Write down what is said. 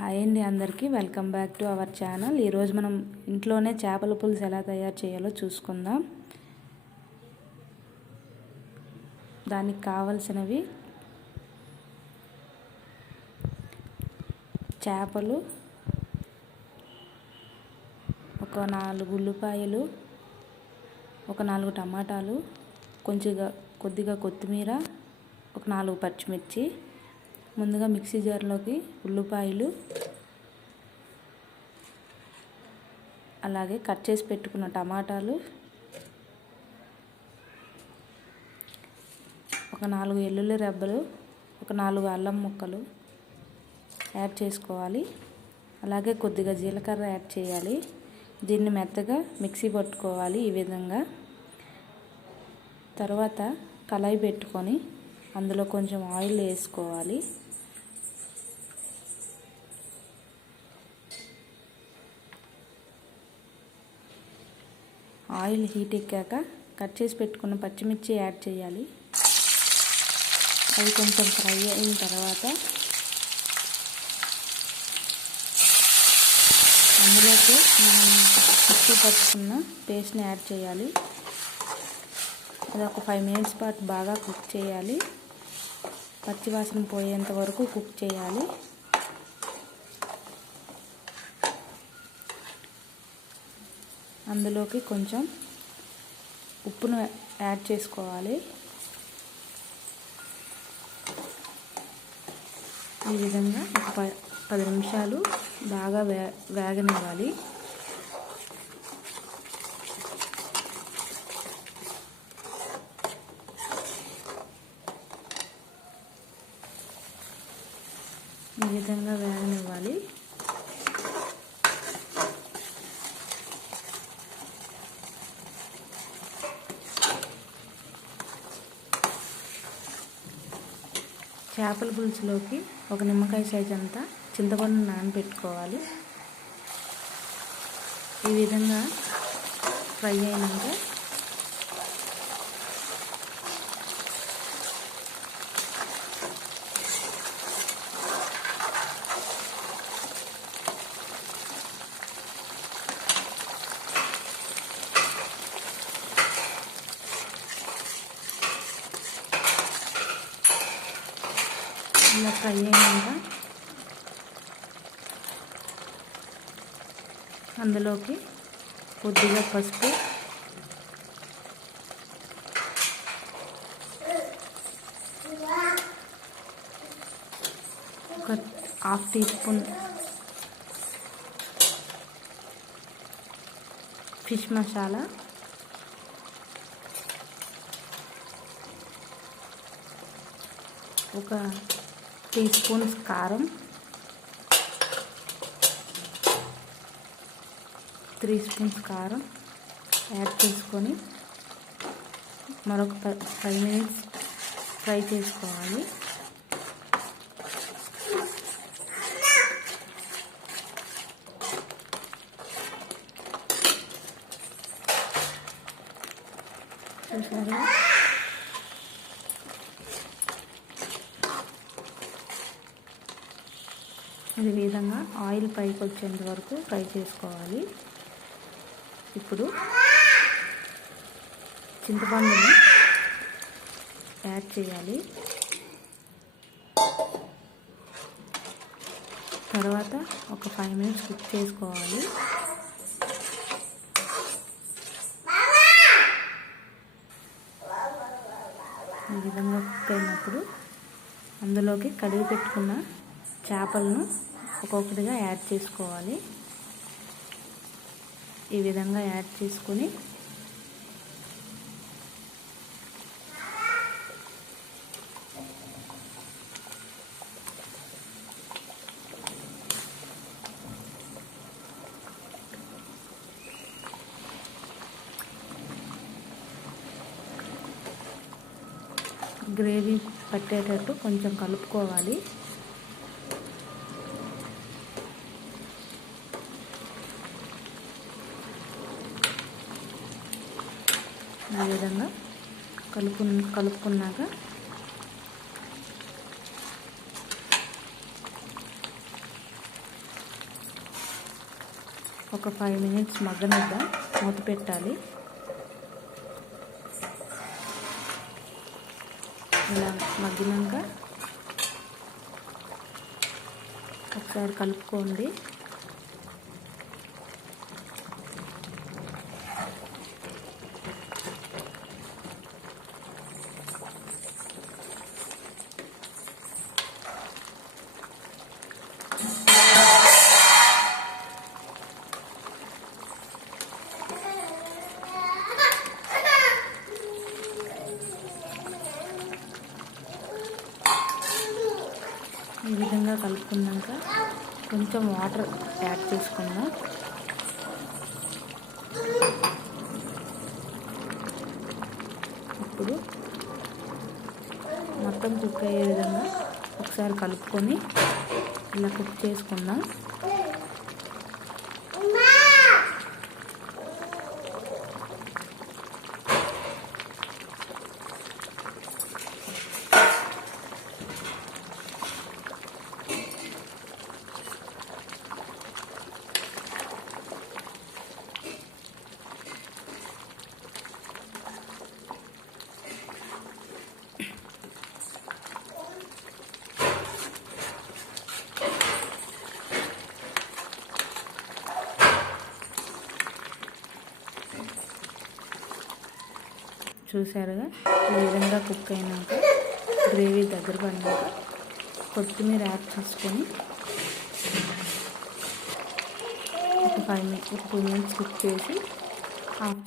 Hi అండి, అందరికీ welcome back to our channel. ఈరోజు మనం ఇంట్లోనే చేపల పులుసు ఎలా తయారు చేయాలో చూసుకుందాం. దానికి కావలసినవి చేపలు, ఒక 4 ఉల్లిపాయలు, ఒక 4 టమాటాలు, కొద్దిగా కొత్తిమీర, ఒక 4 పచ్చిమిర్చి. ముందుగా మిక్సీ జార్లోకి ఉల్లిపాయలు, అలాగే కట్ చేసి పెట్టుకున్న టమాటాలు, ఒక 4 వెల్లుల్లి రెబ్బలు, ఒక 4 అల్లం ముక్కలు యాడ్ చేసుకోవాలి. అలాగే కొద్దిగా జీలకర్ర యాడ్ చేయాలి. దీన్ని మెత్తగా మిక్సీ పట్టుకోవాలి ఈ విధంగా. తర్వాత కళాయి పెట్టుకొని అందులో కొంచెం ఆయిల్ వేసుకోవాలి. ఆయిల్ హీట్ ఎక్కాక కట్ చేసి పెట్టుకున్న పచ్చిమిర్చి యాడ్ చేయాలి. అవి కొంచెం ఫ్రై అయిన తర్వాత అందులోకి మనం మిక్సీ పట్టుకున్న పేస్ట్ని యాడ్ చేయాలి. అది ఒక 5 మినిట్స్ పాటు బాగా కుక్ చేయాలి. పచ్చివాసన పోయేంత వరకు కుక్ చేయాలి. అందులోకి కొంచెం ఉప్పును యాడ్ చేసుకోవాలి. ఈ విధంగా ఒక 10 నిమిషాలు బాగా వేగనివ్వాలి. ఈ విధంగా వేగనివ్వాలి. చేపల పులుసులోకి ఒక నిమ్మకాయ సైజ్ అంతా చింతపండు నానబెట్టుకోవాలి. ఈ విధంగా ఫ్రై అయినాక ఇలా ఫ్రై అయినాక అందులోకి కొద్దిగా పసుపు, ఒక 1/2 టీ స్పూన్ ఫిష్ మసాలా, ఒక 1 టీ స్పూన్ కారం, 3 స్పూన్స్ కారం యాడ్ చేసుకొని మరొక 5 మినిట్స్ ఫ్రై చేసుకోవాలి. చూసారా, ఈ విధంగా ఆయిల్ పైకి వచ్చేంత వరకు ఫ్రై చేసుకోవాలి. ఇప్పుడు చింతపండుని యాడ్ చేయాలి. తర్వాత ఒక 5 మినిట్స్ కుక్ చేసుకోవాలి. ఈ విధంగా కుక్ అయినప్పుడు అందులోకి కడిగి పెట్టుకున్న చేపలను ఒక్కొక్కటిగా యాడ్ చేసుకోవాలి. ఈ విధంగా యాడ్ చేసుకొని గ్రేవీ పట్టేటట్టు కొంచెం కలుపుకోవాలి. ఈ విధంగా కలుపుకున్నాక ఒక 5 మినిట్స్ మగ్గనిద్దాం. మూత పెట్టాలి. ఇలా మగ్గినాక ఒకసారి కలుపుకోండి. ఈ విధంగా కలుపుకున్నాక కొంచెం వాటర్ యాడ్ చేసుకుందాం. ఇప్పుడు మొత్తం కుక్ అయ్యే విధంగా ఒకసారి కలుపుకొని ఇలా కుక్ చేసుకుందాం. చూసారుగా, ఈ విధంగా కుక్ అయినాక గ్రేవీ దగ్గర పడినాక కొత్తిమీర యాడ్ చేసుకొని ఒక 2 మినిట్స్ కుక్ చేసి ఆఫ్